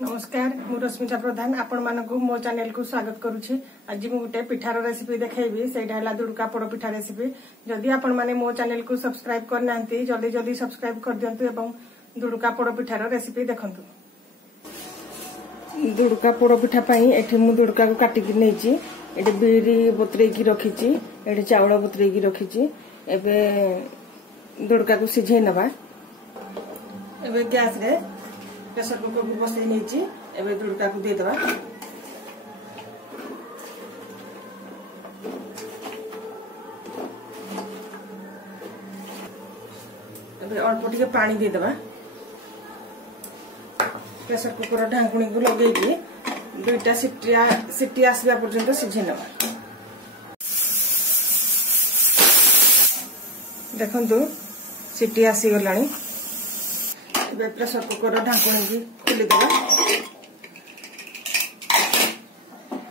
नमस्कार मु रश्मिता प्रधान आपण मानक मो चैनल को स्वागत करुछि। आज मु गोटे पिठार रेसिपी देखैबी सेटा हला दुड़का पोड़ पिठा रेसिपी। जदि आपण माने मो चैनल को सब्सक्राइब करनांती जल्दी जल्दी सब्सक्राइब कर दियंतु एवं दुड़का पोड़ पिठार रेसिपी देखंतु। दुड़का पोड़ पिठा पई एठी मु दुड़का को काटी कि नेछि। एठी बिरी बतरै की रखिछि, एठी चावल बतरै की रखिछि। एबे दुड़का को सिझै नबा। एबे गैस रे प्रेशर कुकर को बसई नहीं एबे दुड़का को दे दबा। एबे अल्प टिके पानी दे दबा। प्रेशर कुकर ढांकुणी को लगे दुईटा सिटी आसवा पर्यंत सिझे नबा। देखंतु सिटी आसी गलानी। प्रेशर कुकर ढांकुणी की खोली देवा।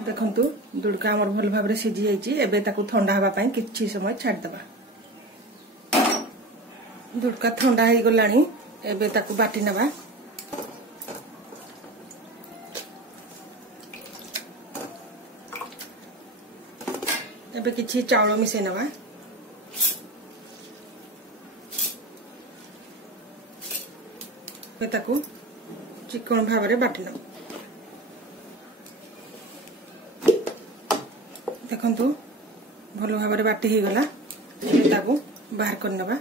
देखंतु दुड़का हमर भल भाबरे सिझी जाइछि। एबे ताकू ठंडा हवा पई किछि समय छाड़ देबा। दुड़का ठंडा हे गलानी। एबे ताकू बाटी नबा। एबे किछि चावल मिसे नबा। ताकू चिकन भाव में बाटी नब। देखंतु भल भाव में बाटी ही गला। ताकू बाहर कर नबा।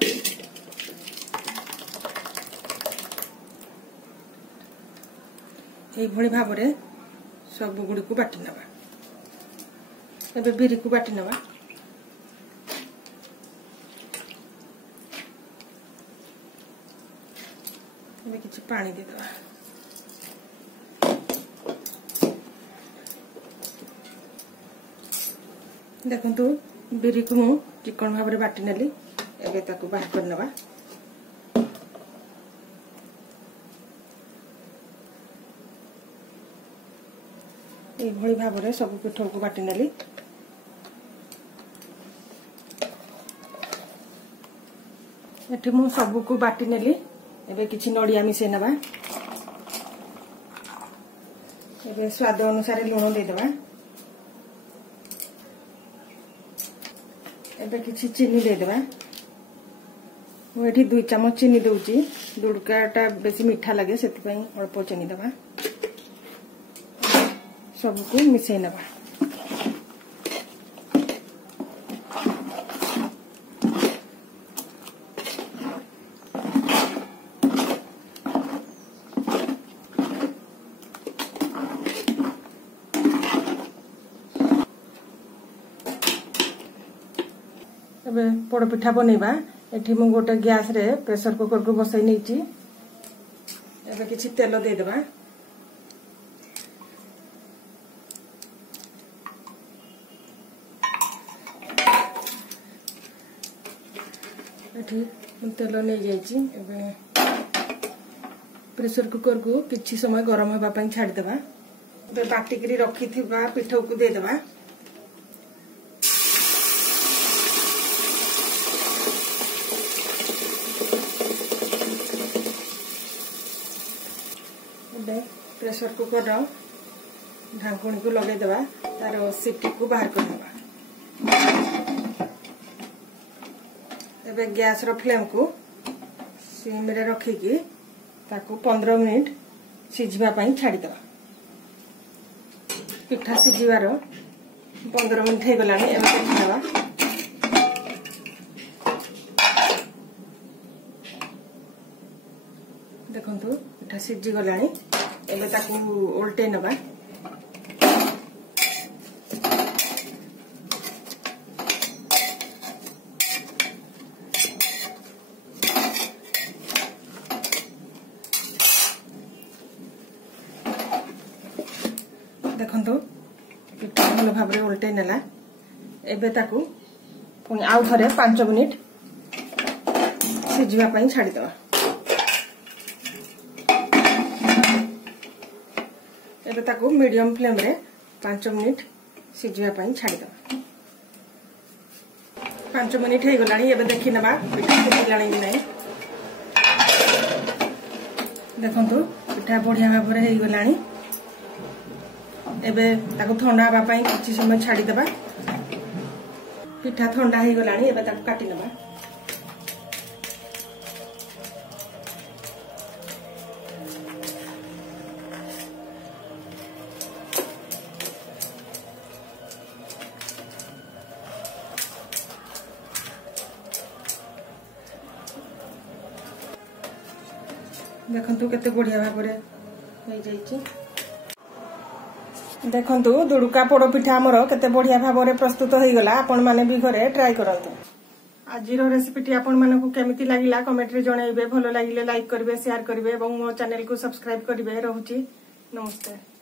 एई भली भाव में सब गुडी को बाटी नबा। एबे बिरी को बाटी नबा। किसी पानी दे दवा। देखंतु बिरी को मु चिकन भाव में बाटी नेली। एबे ताकू बाहर कर नबा। ए भली भाव में सब पिठा को बाटी नेली। एठी मु सब को बाटी नेली। एबे किछि नडिया मिसे नबा। एबे स्वाद अनुसार लूण दे देबा। एबे किछि चीनी दे देबा। मु एठी 2 चम्मच चीनी दउची। दुड़काटा बेसी मीठा लागे सेति पई अल्प चीनी देबा। सब को मिसे नबा। एबे पोड़ पिठा बनैबा। एठी मु गोटे गैस रे प्रेशर कुकर को बसई नेछि। एबे किछि तेल दे देबा। एठी तेल नै जाइछि। एबे प्रेशर कुकर को किछि समय गरम होबा पई छाड़ देबा। एबे बाटी करी रखी थिबा पिठा को दे देबा। प्रेशर कुकर ढांकुणी को लगे देवा। तार सीटी को बाहर कर देवा। एबे गैस रो फ्लेम को सिम रे रखिकी ताकू 15 मिनिट सिझिबा पई छाड़ी देवा। पिठा सिझिबार 15 मिनिट हे गलानी। एबे देखि देवा। देखंतु पिठा सिझि गलानी। एबे ताकू उल्टे नबा। देखंतु पिठा भल भाव में उल्टे नेला। एबे ताकू पुनी आउ थरे 5 मिनिट सिझिबा पई छाड़ी देबा। एबे ताकू मीडियम फ्लेम रे 5 मिनिट सिझिबा पई छाड़ी देबा। 5 मिनिट हे गलानी। एबे देखि नबा पिठा सिझिलानी कि नै। देखंतु पिठा बढ़िया भाव में हो गलानी एबे ताको ठंडा हवा पई किछि समय छाड़ी देबा पिठा ठंडा हो गलानी एबे ताको काटी नेबा देखंतु केते बढ़िया भाव में हो जाईची देखंतु दुड़का पोड़ पिठा हमर केते बढ़िया भाव में प्रस्तुत हो गला आपण माने भी घरे ट्राई करंतु आज रेसिपीटी आपण मानकु केमिति लागिला कमेंट रे जणाइबे भलो लागिले लाइक करबे शेयर करबे एवं मो चैनल को सब्सक्राइब करबे रहूची नमस्ते।